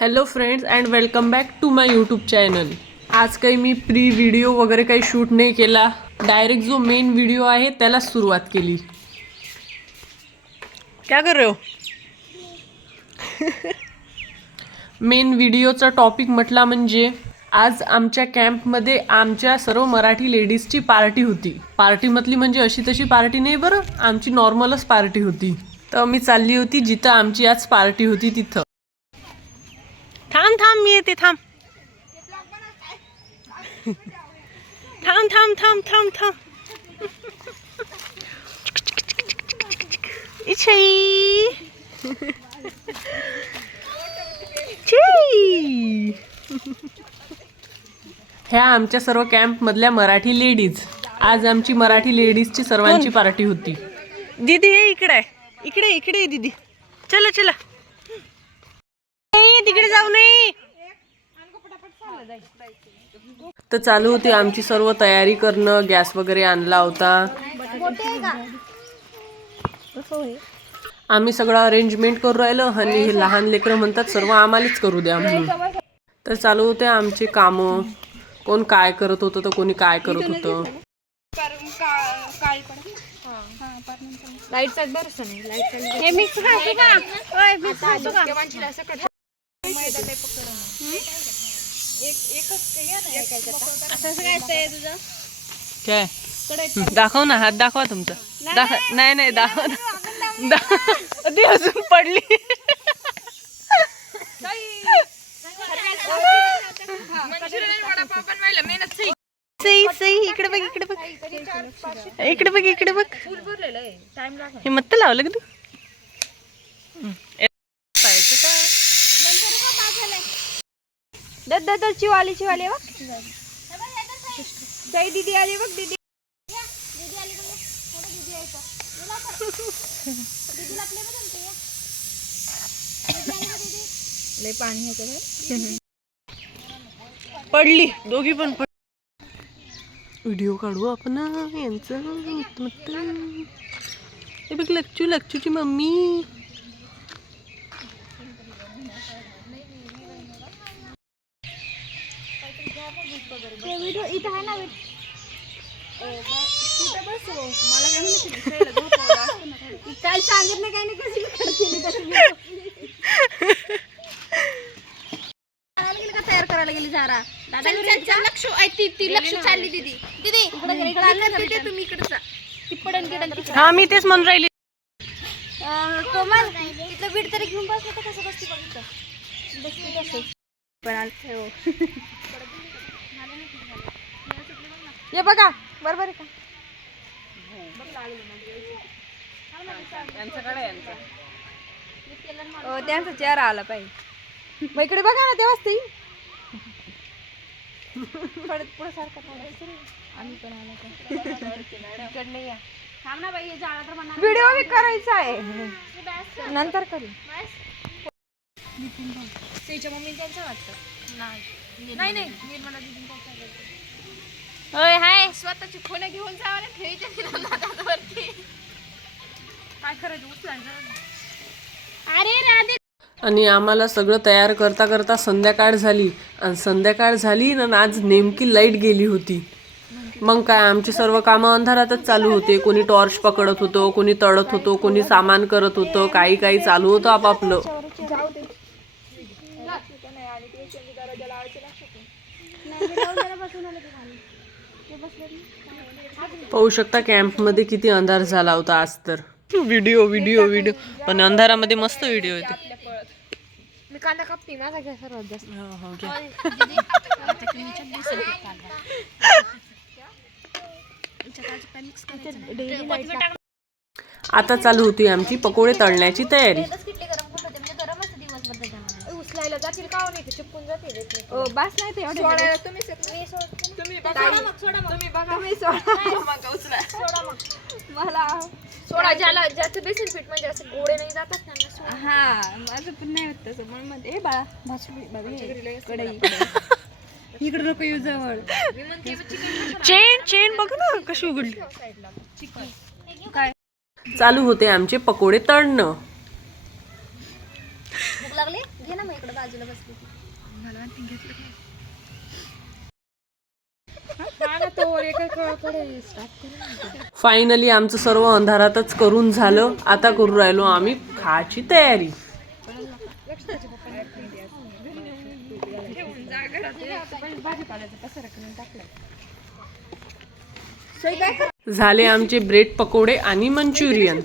Hello friends and welcome back to my YouTube channel. आज काही मी pre video वगैरे काही शूट नाही केला, डायरेक्ट जो मेन व्हिडिओ आहे त्याला सुरुवात केली. क्या कर रहे हो? मेन व्हिडिओचा टॉपिक म्हटला म्हणजे आज आमच्या कॅम्पमध्ये आमच्या सर्व मराठी लेडीजची पार्टी होती. पार्टीमधली म्हणजे अशी तशी पार्टी नाही बरं, आमची नॉर्मलच पार्टी होती. तर मी चालली होती जिथं आमची आज पार्टी होती तिथं. थांब थांब मी येते, थांब थांब थांब थांब थांब थांब. इच्छाई ह्या आमच्या सर्व कॅम्प मधल्या मराठी लेडीज. आज आमची मराठी लेडीजची सर्वांची पार्टी होती. दीदी हे इकडे आहे, इकडे इकडे दीदी. चला चला, तिकडे जाऊ नये. तर चालू होती आमची सर्व तयारी करणं. गॅस वगैरे आणला होता. आम्ही सगळं अरेंजमेंट करू राहिलो आणि हे लहान लेकरं म्हणतात सर्व आम्हालाच करू द्या म्हणून. तर चालू होते आमचे कामं. कोण काय करत होतं तर कोणी काय करत होतं. काय दाखव ना, हात दाखवा तुमचा. नाही नाही दाखव ना. ती अजून पडली. इकडे बघ, इकडे बघ, इकडे बघ, इकडे बघ. हे मत्त लावलं का तू? चिवाली चिवाली बघ. जय दीदी आली बघ. दीदी लय पाणी होतं. पडली, दोघी पण पड. व्हिडिओ काढू आपण यांचं. हे बघ लक्चू, लक्चूची मम्मी. व्हिडिओ इथं आहे ना. काल सांगितलं काय नाही, कशी तयार करायला गेली झारा. लक्ष लक्ष चालली दीदी. दीदी तुम्ही इकडे ती पडन गिडन. हा मी तेच म्हणून राहिली. कोमल इथलं बीड तरी घेऊन बसलं तर कसं बसती बघितलं. बसती तसंच ये बघा बरोबर आहे का. त्यांचा चेहरा आला पाहिजे. मग इकडे बघा ना, तेव्हाच ते पुढे सारखं आम्ही पण आलो या. थांब ना बाई, व्हिडिओ बी करायचा आहे, नंतर करू. तिच्या मम्मी त्यांचं वाटतं. नाही नाही निर्मला दीदी. होय हाय, स्वतःची फोन घेऊन जावा ना, खेळीच्या वरती काय करायचं उचलायचं. अरे राधे. आणि आम्हाला सगळं तयार करता करता संध्याकाळ झाली. आणि संध्याकाळ झाली ना, आज नेमकी लाईट गेली होती. मग काय आमची सर्व कामं अंधारातच चालू होते. कोणी टॉर्च पकडत होतो, कोणी तळत होतो, कोणी सामान करत होतं, काही काही चालू होतं आपापलं. पाहू शकता कॅम्पमध्ये किती अंधार झाला होता आज तर. व्हिडिओ व्हिडिओ व्हिडिओ पण अंधारामध्ये मस्त व्हिडिओ येते. मी कांदा कापते, माझा घ्या सर्वात जास्त. आता चालू होती आमची पकोडे तळण्याची तयारी. उचलायला जातील का नाही, चिपकून जातील. बस नाही ते एवढे. तुम्ही मला सोडा. ज्याला ज्याचं बेसन पीठ म्हणजे असं गोडे नाही जातात ना. हा माझं पण नाही होत तसं. म्हणून हे बाळा कढई इकडे नको येऊ जवळ. चेन चेन बघ ना कशी उघडली. काय चालू होते आमचे पकोडे तळणं. भूक लागली, घे ना मग इकडे. बाजूला बसली ती. मला आणखी घेतलं काय? फायनली आमचं सर्व अंधारातच करून झालं. आता करू राहिलो आम्ही खायची तयारी. झाले आमचे ब्रेड पकोडे आणि मंचुरियन.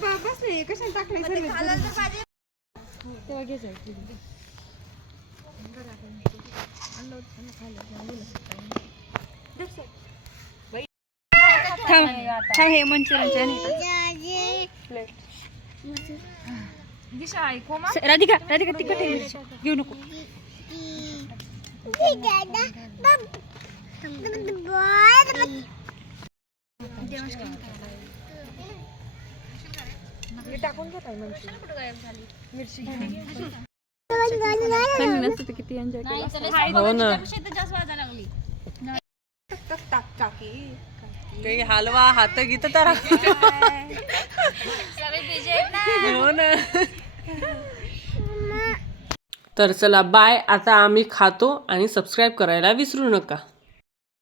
हे मंचुरियन राधिका राधिका तिखट घेऊ नको. टाकून घ्या किती एन्जॉय केला. हो ना. जास्त वाजा लागली. काही हलवा हात गीत तर हो ना. तर चला बाय. आता आम्ही खातो आणि सबस्क्राईब करायला विसरू नका.